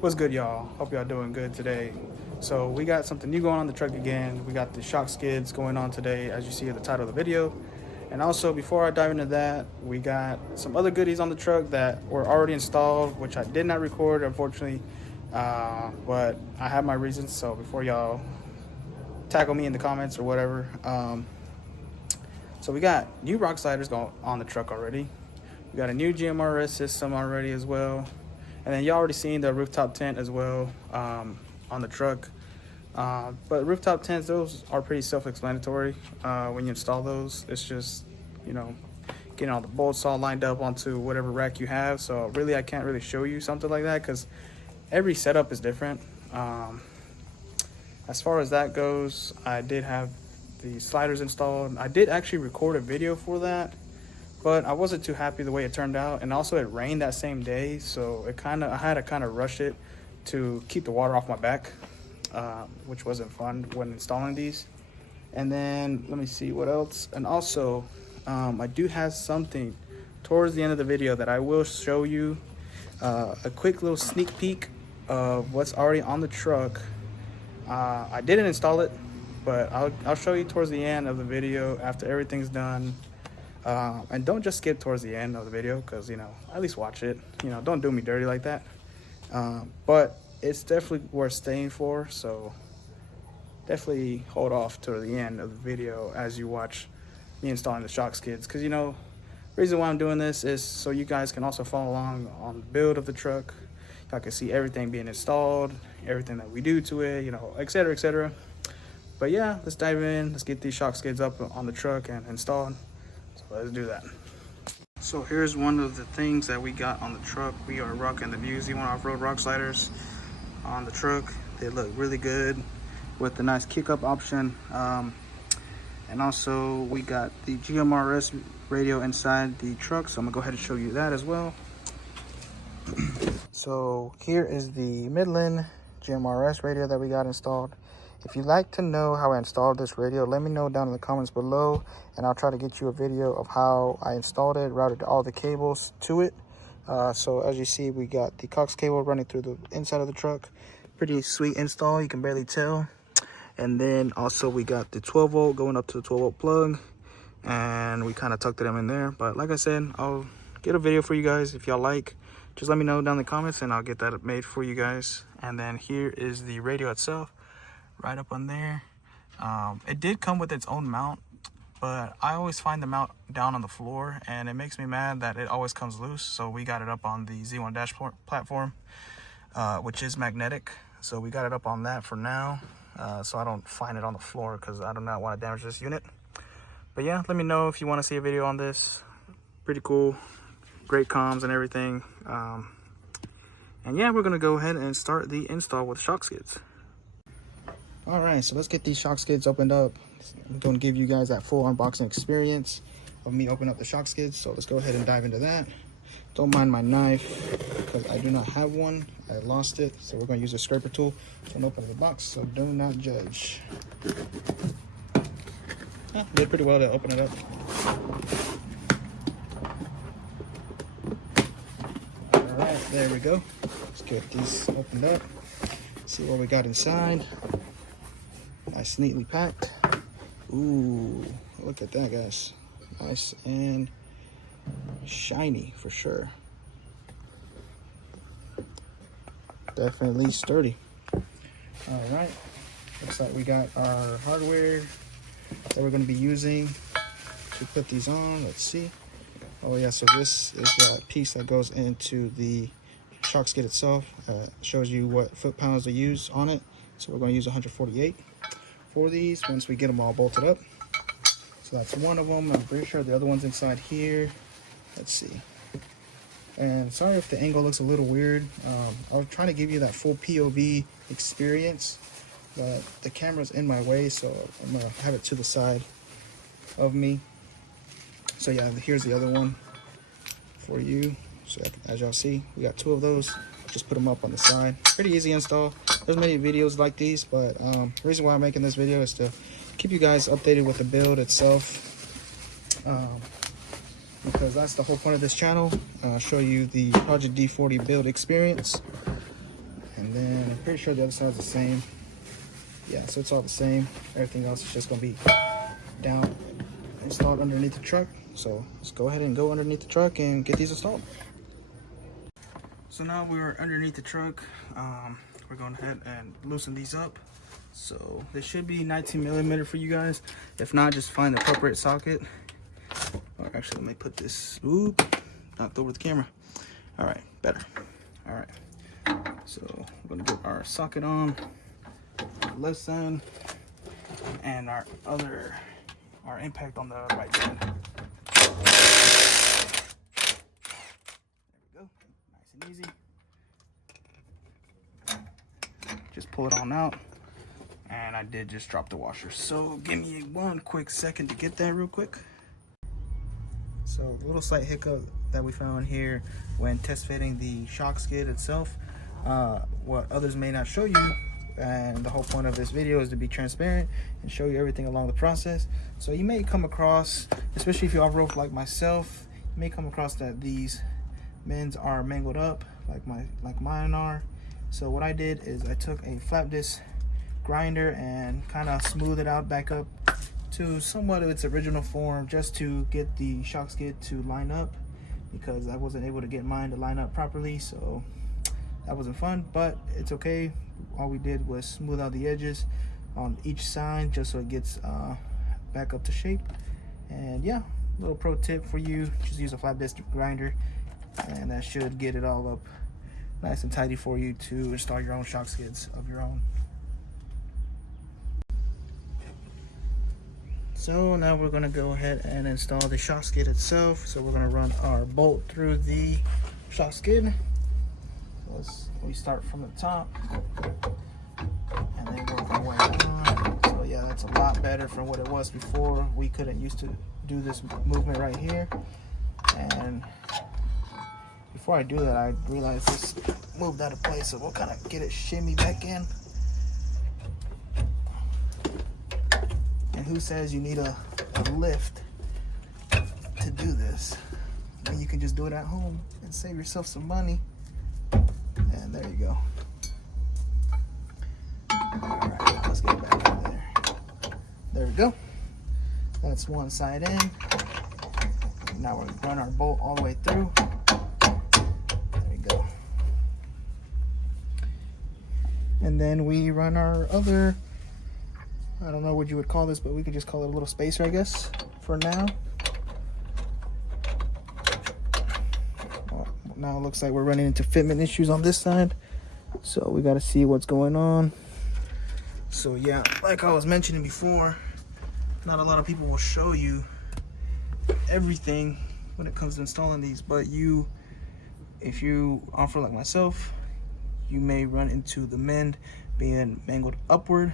What's good, y'all? Hope y'all doing good today. So we got something new going on the truck again. We got the shock skids going on today, as you see at the title of the video. And also, before I dive into that, we got some other goodies on the truck that were already installed, which I did not record, unfortunately. But I have my reasons. So before y'all tackle me in the comments or whatever, so we got new rock sliders going on the truck already. We got a new GMRS system already as well. And then you already seen the rooftop tent as well on the truck. But rooftop tents, those are pretty self-explanatory when you install those. It's just, getting all the bolts all lined up onto whatever rack you have. So really, I can't really show you something like that because every setup is different. As far as that goes, I did have the sliders installed. I did actually record a video for that, but I wasn't too happy the way it turned out. And also it rained that same day, so I had to kind of rush it to keep the water off my back, which wasn't fun when installing these. And then let me see what else. And also I do have something towards the end of the video that I will show you, a quick little sneak peek of what's already on the truck. I didn't install it, but I'll show you towards the end of the video after everything's done. And don't just skip towards the end of the video, because at least watch it. Don't do me dirty like that. But it's definitely worth staying for, so definitely hold off to the end of the video as you watch me installing the shock skids, because reason why I'm doing this is so you guys can also follow along on the build of the truck. Y'all can see everything being installed, everything that we do to it, etc, etc. But yeah, let's dive in. Let's get these shock skids up on the truck and installed. So let's do that. So here's one of the things that we got on the truck. We are rocking the new Z1 off-road rock sliders on the truck. They look really good with the nice kick-up option. And also we got the GMRS radio inside the truck, so I'm gonna go ahead and show you that as well. So here is the Midland GMRS radio that we got installed. If you'd like to know how I installed this radio, let me know down in the comments below, and I'll try to get you a video of how I installed it, routed all the cables to it. So as you see, we got the cox cable running through the inside of the truck. Pretty sweet install, you can barely tell. And then also we got the 12 volt going up to the 12 volt plug, and we kind of tucked them in there. But like I said, I'll get a video for you guys. If y'all like, just let me know down in the comments and I'll get that made for you guys. And then here is the radio itself, right up on there. It did come with its own mount, but I always find the mount down on the floor, and it makes me mad that it always comes loose. So we got it up on the Z1 dashboard platform, which is magnetic. So we got it up on that for now, so I don't find it on the floor, because I do not want to damage this unit. But yeah, let me know if you want to see a video on this. Pretty cool, great comms and everything. And yeah, we're gonna go ahead and start the install with shock skids. All right, so let's get these shock skids opened up. I'm going to give you guys that full unboxing experience of me opening up the shock skids. So let's go ahead and dive into that. Don't mind my knife, because I do not have one. I lost it, so we're going to use a scraper tool to open the box, so do not judge. Did pretty well to open it up. All right, there we go. Let's get these opened up. See what we got inside. Nice, neatly packed. Ooh, look at that, guys. Nice and shiny for sure. Definitely sturdy. All right, looks like we got our hardware that we're going to be using to put these on. Let's see. Oh yeah, so this is the piece that goes into the shock skid itself. Shows you what foot-pounds to use on it. So we're going to use 148 for these once we get them all bolted up. So that's one of them. I'm pretty sure the other one's inside here. Let's see. And sorry if the angle looks a little weird. I was trying to give you that full POV experience, but the camera's in my way, so I'm gonna have it to the side of me. So yeah, here's the other one for you. So as y'all see, we got two of those. Just put them up on the side. Pretty easy install. There's many videos like these, but the reason why I'm making this video is to keep you guys updated with the build itself. Because that's the whole point of this channel. Show you the ProjectD40 build experience. And then I'm pretty sure the other side is the same. Yeah, so it's all the same. Everything else is just gonna be down, installed underneath the truck. So let's go ahead and go underneath the truck and get these installed. So now we're underneath the truck. We're going ahead and loosen these up. So this should be 19mm for you guys. If not, just find the appropriate socket. Or actually, let me put this, oop, knocked over the camera. All right, better. All right, so we're gonna get our socket on the left side and our impact on the right side. There we go, nice and easy. Just pull it on out. And I did just drop the washer. So give me one quick second to get that real quick. So the little slight hiccup that we found here when test fitting the shock skid itself, what others may not show you, and the whole point of this video is to be transparent and show you everything along the process. So you may come across, especially if you're off-road like myself, you may come across that these mends are mangled up like mine are. So what I did is I took a flap disc grinder and kind of smooth it out back up to somewhat of its original form, just to get the shock skid to line up, because I wasn't able to get mine to line up properly. So that wasn't fun, but it's okay. All we did was smooth out the edges on each side just so it gets back up to shape. And yeah, little pro tip for you, just use a flap disc grinder and that should get it all up nice and tidy for you to install your own shock skids of your own. So now we're gonna go ahead and install the shock skid itself. So we're gonna run our bolt through the shock skid. We start from the top and then work our way down. So yeah, that's a lot better from what it was before. We couldn't used to do this movement right here. And before I do that, I realized this moved out of place, so we'll kind of get it shimmy back in. And who says you need a lift to do this? I mean, you can just do it at home and save yourself some money. And there you go. All right, let's get it back in there. There we go. That's one side in. Now we're gonna run our bolt all the way through. There we go. And then we run our other, I don't know what you would call this, but we could just call it a little spacer, I guess, for now. Well, now it looks like we're running into fitment issues on this side, so we got to see what's going on. So yeah, like I was mentioning before, not a lot of people will show you everything when it comes to installing these, but if you offer like myself, you may run into the mend being mangled upward.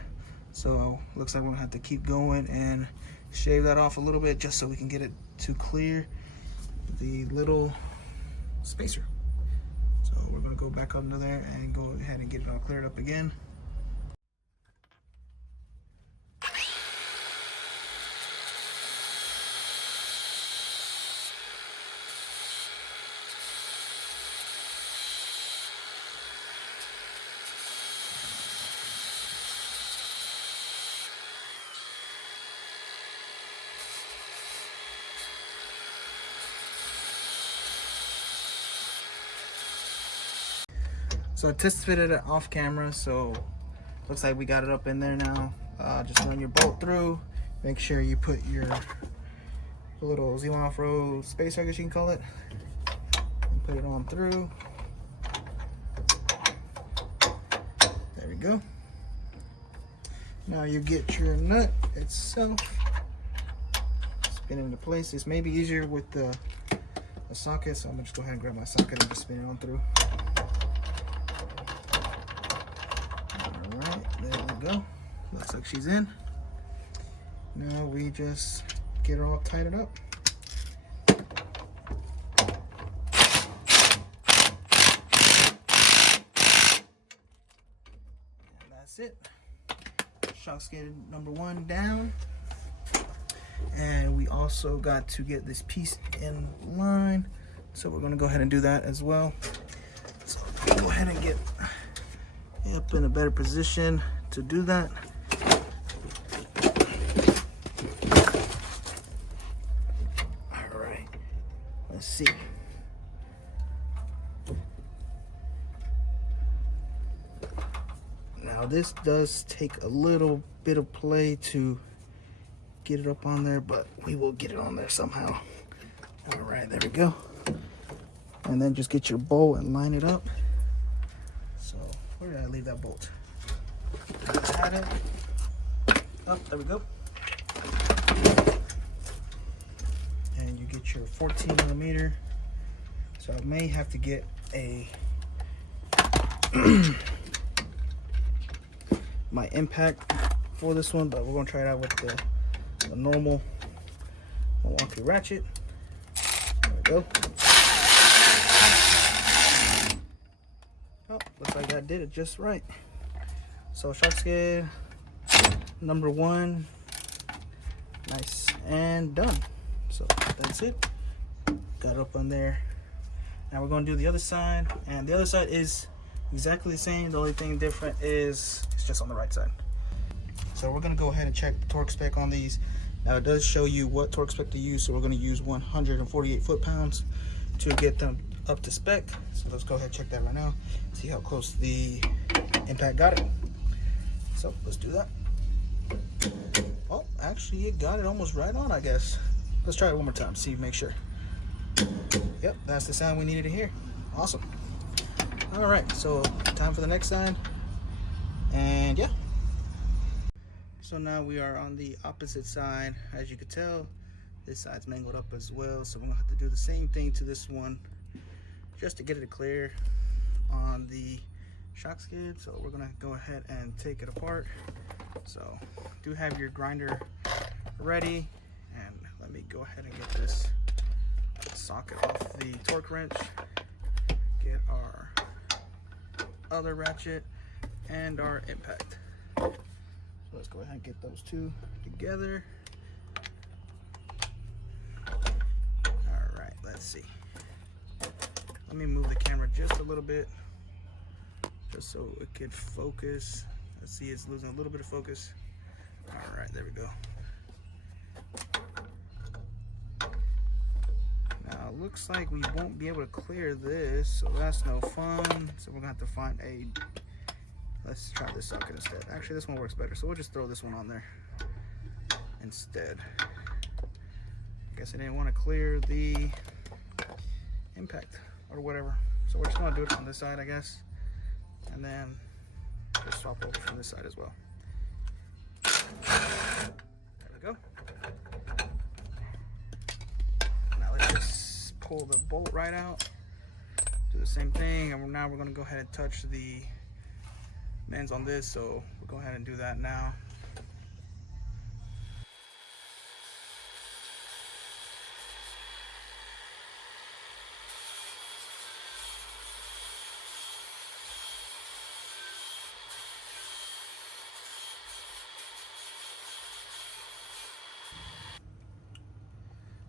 So looks like we're gonna have to keep going and shave that off a little bit just so we can get it to clear the little spacer. So we're gonna go back up into there and go ahead and get it all cleared up again. So I test fitted it off camera, so looks like we got it up in there now. Just run your bolt through, make sure you put your little Z1 off-road spacer, I guess you can call it, and put it on through. There we go. Now you get your nut itself, spin it into place. This may be easier with the socket, so I'm gonna just go ahead and grab my socket and just spin it on through. There we go. Looks like she's in. Now we just get her all tightened up. And that's it. Shock skid number 1 down. And we also got to get this piece in line. So we're going to go ahead and do that as well. So go ahead and get up in a better position to do that. All right, let's see. Now this does take a little bit of play to get it up on there, but we will get it on there somehow. All right, there we go. And then just get your bolt and line it up. So where did I leave that bolt? I had it. Oh, there we go. And you get your 14 millimeter. So I may have to get a my impact for this one, but we're gonna try it out with the normal Milwaukee ratchet. There we go. Oh, looks like that did it just right. So shark skid number 1, nice and done. So that's it. Got it up on there. Now we're gonna do the other side, and the other side is exactly the same. The only thing different is it's just on the right side. So we're gonna go ahead and check the torque spec on these. Now it does show you what torque spec to use, so we're gonna use 148 foot-pounds to get them up to spec. So let's go ahead and check that right now, see how close the impact got it. So let's do that. Oh, actually it got it almost right on, I guess. Let's try it one more time, see, make sure. Yep, that's the sound we needed to hear. Awesome. All right, so time for the next side. And yeah. So now we are on the opposite side. As you can tell, this side's mangled up as well. So we're gonna have to do the same thing to this one just to get it clear on the shock skid. So we're gonna go ahead and take it apart. So do have your grinder ready, and let me go ahead and get this socket off the torque wrench, get our other ratchet and our impact. So let's go ahead and get those two together. All right, let's see. Let me move the camera just a little bit, just so it could focus. Let's see, it's losing a little bit of focus. All right, there we go. Now it looks like we won't be able to clear this, so that's no fun. So we're gonna have to find a, let's try this socket instead. Actually, this one works better, so we'll just throw this one on there instead. I guess I didn't want to clear the impact or whatever. So we're just gonna do it on this side, I guess. And then just swap over from this side as well. There we go. Now let's just pull the bolt right out. Do the same thing, and now we're gonna go ahead and touch the ends on this, so we'll go ahead and do that now.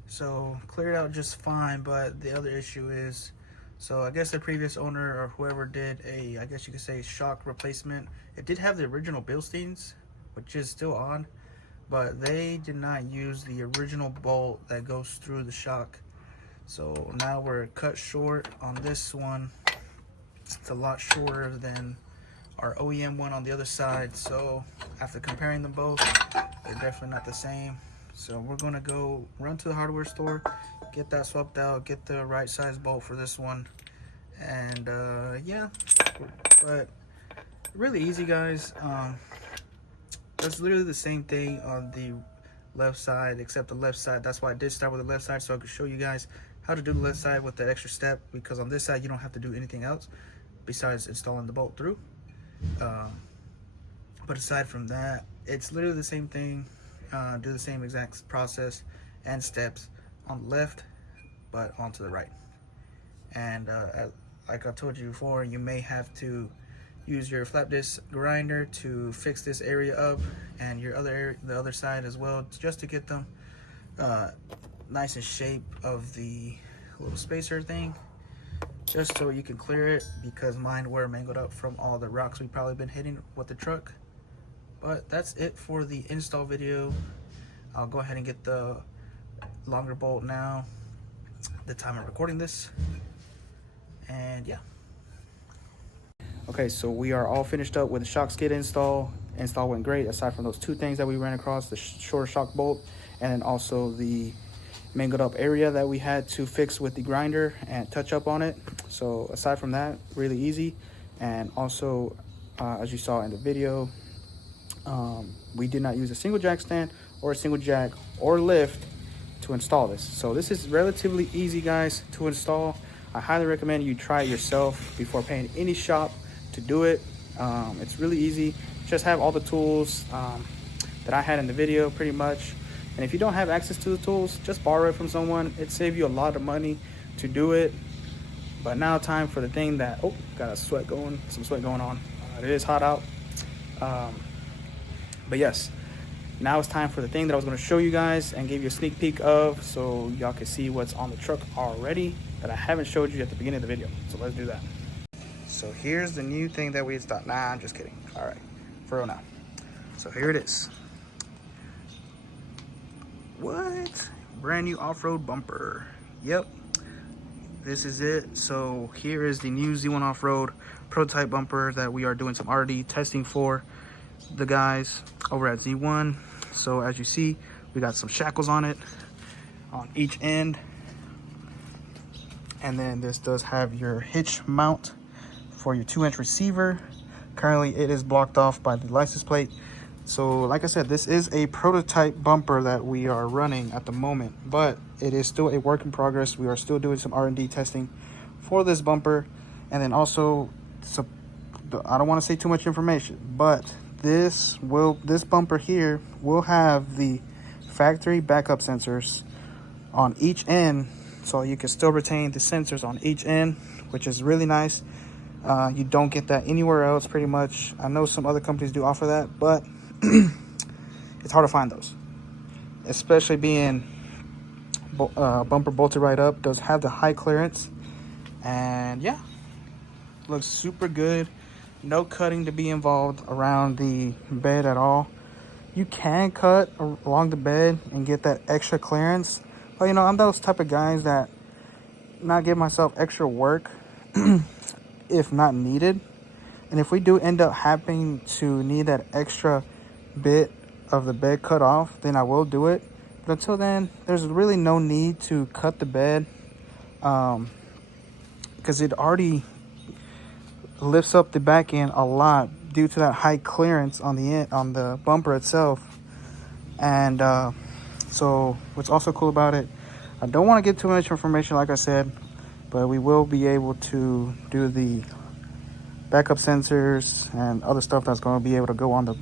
So cleared out just fine, but the other issue is, so I guess the previous owner or whoever did a, I guess you could say, shock replacement. It did have the original Bilsteins, which is still on, but they did not use the original bolt that goes through the shock. So now we're cut short on this one. It's a lot shorter than our OEM one on the other side. So after comparing them both, they're definitely not the same. So we're gonna go run to the hardware store, get that swapped out, get the right size bolt for this one, and yeah, but really easy, guys. It's literally the same thing on the left side, except the left side. That's why I did start with the left side, so I could show you guys how to do the left side with that extra step, because on this side you don't have to do anything else besides installing the bolt through. But aside from that, it's literally the same thing. Do the same exact process and steps on the left, but onto the right. And like I told you before, you may have to use your flap disc grinder to fix this area up, and your the other side as well, just to get them nice in shape of the little spacer thing. just so you can clear it, because mine were mangled up from all the rocks we've probably been hitting with the truck. But that's it for the install video. I'll go ahead and get the longer bolt now, the time I'm recording this, and yeah. Okay, so we are all finished up with the shock skid install. Install went great, aside from those two things that we ran across, the shorter shock bolt, and then also the mangled up area that we had to fix with the grinder and touch up on it. So aside from that, really easy. And also, as you saw in the video, we did not use a single jack stand or a single jack or lift to install this. So this is relatively easy, guys, to install. I highly recommend you try it yourself before paying any shop to do it. It's really easy. Just have all the tools that I had in the video pretty much. And if you don't have access to the tools, just borrow it from someone. It saves you a lot of money to do it. But now time for the thing that, oh, got some sweat going on. It is hot out. But yes, now it's time for the thing that I was going to show you guys and give you a sneak peek of, so y'all can see what's on the truck already that I haven't showed you at the beginning of the video. So let's do that. So here's the new thing that we installed. Nah, I'm just kidding. All right, for real now. So here it is. What? Brand new off-road bumper. Yep, this is it. So here is the new Z1 off-road prototype bumper that we are doing some R&D testing for the guys over at Z1. So as you see, we got some shackles on it on each end, and then this does have your hitch mount for your 2-inch receiver. Currently it is blocked off by the license plate. So like I said, this is a prototype bumper that we are running at the moment, but it is still a work in progress. We are still doing some R&D testing for this bumper. And then also, so I don't want to say too much information, but this bumper here will have the factory backup sensors on each end, so you can still retain the sensors on each end, which is really nice. You don't get that anywhere else pretty much. I know some other companies do offer that, but it's hard to find those, especially being bumper bolted right up. Does have the high clearance, and yeah, looks super good. No cutting to be involved around the bed at all. You can cut along the bed and get that extra clearance, but you know, I'm those type of guys that not give myself extra work if not needed. And if we do end up having to need that extra bit of the bed cut off, then I will do it. But until then, there's really no need to cut the bed, because it already lifts up the back end a lot due to that high clearance on the end, on the bumper itself. And so what's also cool about it, I don't want to get too much information, like I said, but we will be able to do the backup sensors and other stuff that's going to be able to go on the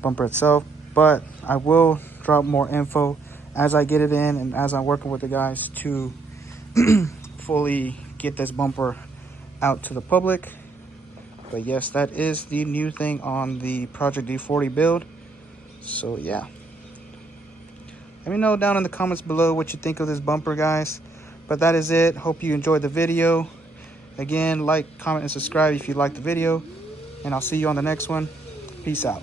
bumper itself. But I will drop more info as I get it in and as I'm working with the guys to fully get this bumper out to the public. But yes, that is the new thing on the ProjectD40 build. So yeah, let me know down in the comments below what you think of this bumper, guys. But that is it. Hope you enjoyed the video. Again, like, comment, and subscribe if you liked the video, and I'll see you on the next one. Peace out.